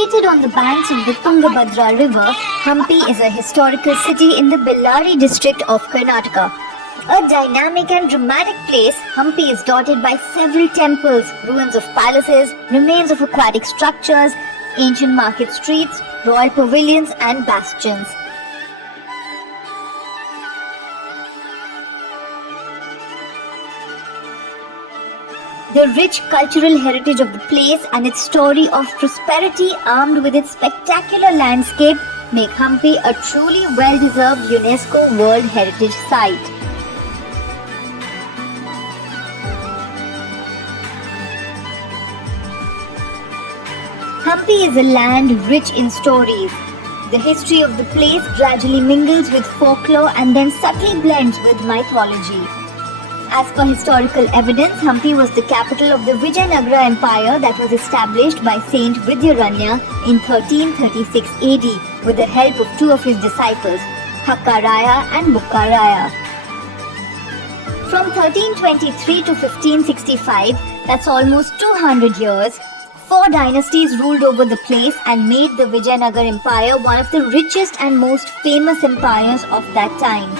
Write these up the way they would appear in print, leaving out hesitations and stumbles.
Located on the banks of the Tungabhadra river, Hampi is a historical city in the Bellary district of Karnataka. A dynamic and dramatic place, Hampi is dotted by several temples, ruins of palaces, remains of aquatic structures, ancient market streets, royal pavilions and bastions. The rich cultural heritage of the place and its story of prosperity armed with its spectacular landscape make Hampi a truly well-deserved UNESCO World Heritage Site. Hampi is a land rich in stories. The history of the place gradually mingles with folklore and then subtly blends with mythology. As per historical evidence, Hampi was the capital of the Vijayanagara Empire that was established by Saint Vidyaranya in 1336 AD with the help of two of his disciples, Hakkaraya and Bukkaraya. From 1323 to 1565, that's almost 200 years, 4 dynasties ruled over the place and made the Vijayanagara Empire one of the richest and most famous empires of that time.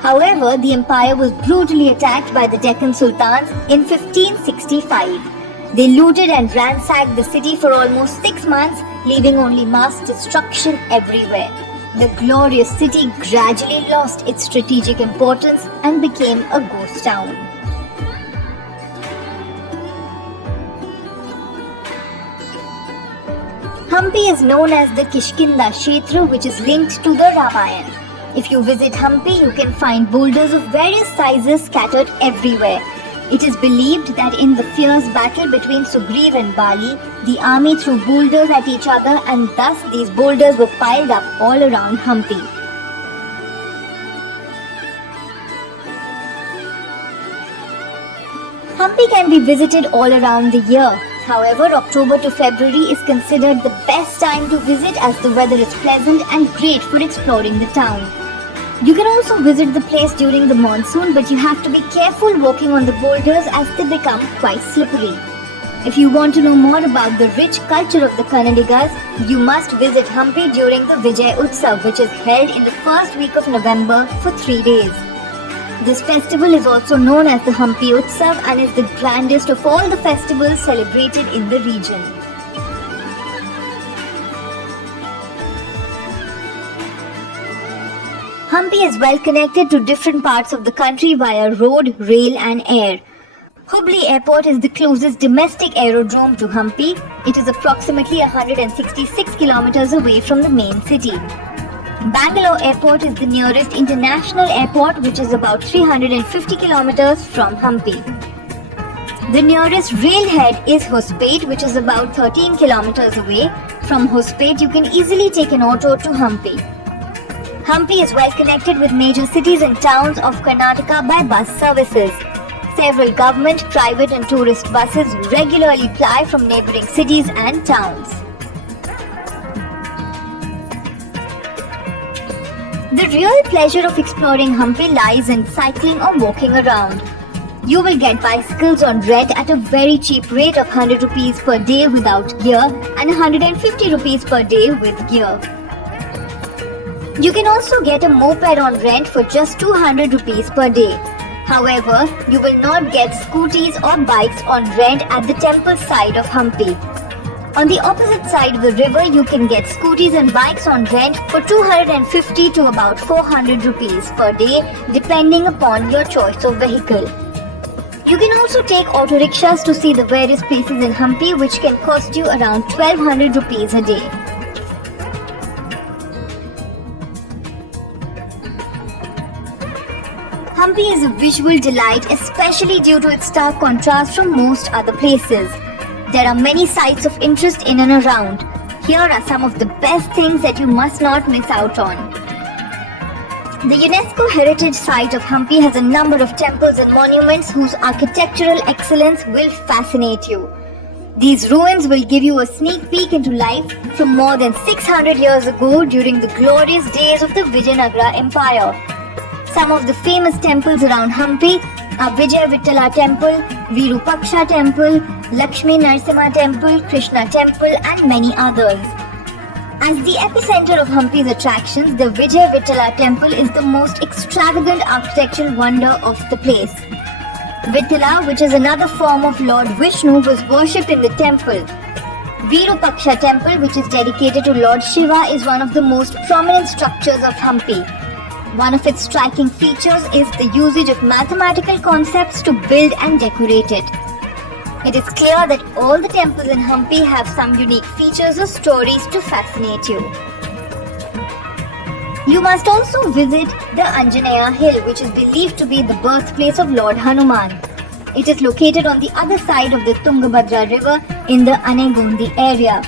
However, the empire was brutally attacked by the Deccan Sultans in 1565. They looted and ransacked the city for almost 6 months, leaving only mass destruction everywhere. The glorious city gradually lost its strategic importance and became a ghost town. Hampi is known as the Kishkinda Kshetra, which is linked to the Ramayana. If you visit Hampi, you can find boulders of various sizes scattered everywhere. It is believed that in the fierce battle between Sugriv and Bali, the army threw boulders at each other and thus these boulders were piled up all around Hampi. Hampi can be visited all around the year. However, October to February is considered the best time to visit as the weather is pleasant and great for exploring the town. You can also visit the place during the monsoon, but you have to be careful walking on the boulders as they become quite slippery. If you want to know more about the rich culture of the Kannadigas, you must visit Hampi during the Vijayanagara, which is held in the first week of November for 3 days. This festival is also known as the Hampiotsav and is the grandest of all the festivals celebrated in the region. Hampi is well connected to different parts of the country via road, rail and air. Hubli Airport is the closest domestic aerodrome to Hampi. It is approximately 166 kilometers away from the main city. Bangalore Airport is the nearest international airport, which is about 350 kilometers from Hampi. The nearest railhead is Hospet, which is about 13 kilometers away. From Hospet, you can easily take an auto to Hampi. Hampi is well connected with major cities and towns of Karnataka by bus services. Several government, private and tourist buses regularly ply from neighbouring cities and towns. The real pleasure of exploring Hampi lies in cycling or walking around. You will get bicycles on rent at a very cheap rate of 100 rupees per day without gear and 150 rupees per day with gear. You can also get a moped on rent for just 200 rupees per day. However, you will not get scooties or bikes on rent at the temple side of Hampi. On the opposite side of the river, you can get scooties and bikes on rent for 250 to about 400 rupees per day, depending upon your choice of vehicle. You can also take auto rickshaws to see the various places in Hampi, which can cost you around 1200 rupees a day. Hampi is a visual delight, especially due to its stark contrast from most other places. There are many sites of interest in and around. Here are some of the best things that you must not miss out on. The UNESCO Heritage Site of Hampi has a number of temples and monuments whose architectural excellence will fascinate you. These ruins will give you a sneak peek into life from more than 600 years ago during the glorious days of the Vijayanagara Empire. Some of the famous temples around Hampi are Vittala Temple, Virupaksha Temple, Lakshmi Narasimha Temple, Krishna Temple and many others. As the epicenter of Hampi's attractions, the Vittala Temple is the most extravagant architectural wonder of the place. Vittala, which is another form of Lord Vishnu, was worshipped in the temple. Virupaksha Temple, which is dedicated to Lord Shiva, is one of the most prominent structures of Hampi. One of its striking features is the usage of mathematical concepts to build and decorate it. It is clear that all the temples in Hampi have some unique features or stories to fascinate you. You must also visit the Anjanaya Hill, which is believed to be the birthplace of Lord Hanuman. It is located on the other side of the Tungabhadra river in the Anegondi area.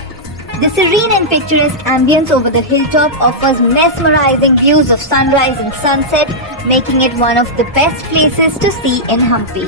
The serene and picturesque ambience over the hilltop offers mesmerizing views of sunrise and sunset, making it one of the best places to see in Hampi.